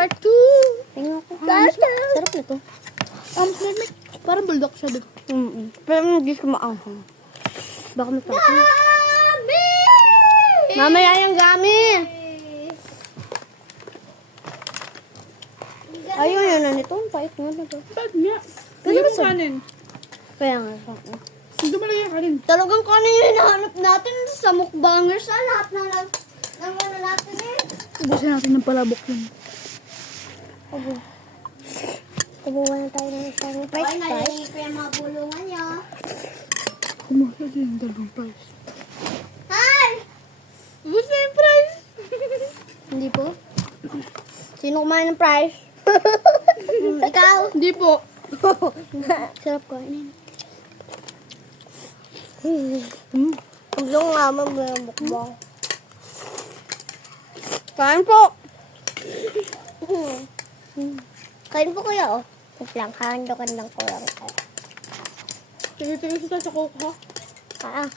Part 2. Tingnan ko. Sarap nito. Parang bulldog siya dito. Pero hindi ko maanghang. Baka matapos. Mamaya yung gami. Ayun yun na nito. Pait nga na to. Bad nga. Kasi Hindi mo masarap. kanin. Kaya nga. Hindi mo lagyan kanin. Talagang kanin yung hinahanap natin sa mukbangers. Lahat na lang. Nang ano natin eh. Ubusin natin ng palabok yun. Kumuha na tayo ng isang price price. Nalilig ko yung mga bulungan niya. Kumuha na din yung dalawang price. Hi! Ubus na yung price. Hindi po. Sino kumain ng price? Ikaw? Hindi po. Sarap ko. Tulong nga mabukbang. Kain po. Kain po kuya, oh. Wait lang, handokan lang ko lang. Sige, sa coke ha. Ah.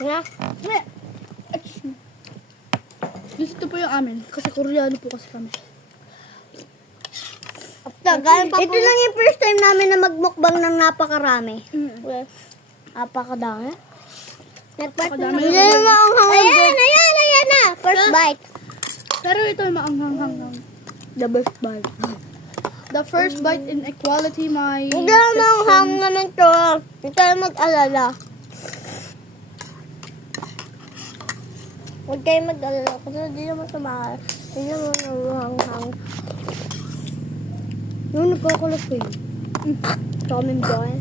Na? Dito po yung amin. Kasi Koreano po kasi kami. Ito lang yung first time namin na magmukbang ng napakarami. Napakadami. Napakadami. Ayan na. First bite. Pero ito yung maanghang-hanghang. The best bite. The first bite in equality, my... Hindi maanghang naman to. Hindi tayo mag-alala. Huwag kayo mag-alala. Kasi hindi naman tumahal. Hindi naman maanghang. Yung nagkakulot ko yun. Coming boy.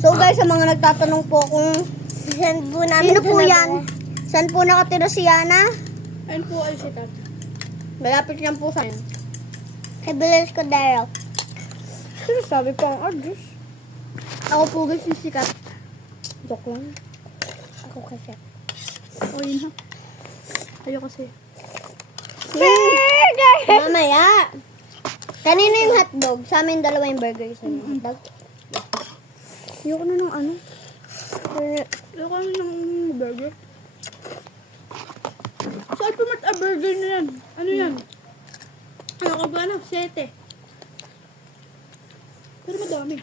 So guys, sa mga nagtatanong po kung sino po yan? Saan po nakatira si Yana? Ayun po ay si Tat. Malapit lang po sa akin. Kay Bilis Cordero. Pero sabi ko ang address. Ako po guys yung sikat. Joke lang. Ako kasi. O yun ha. Ayaw kasi. Mamaya. Kanino yung hotdog? Sa amin dalawa yung burger. Sa inyo hotdog. Ayoko na ng ano. Ayoko na ng burger. Saan po mat burger na yan? Ano yan? Ano ka ba na? 7. Pero madami.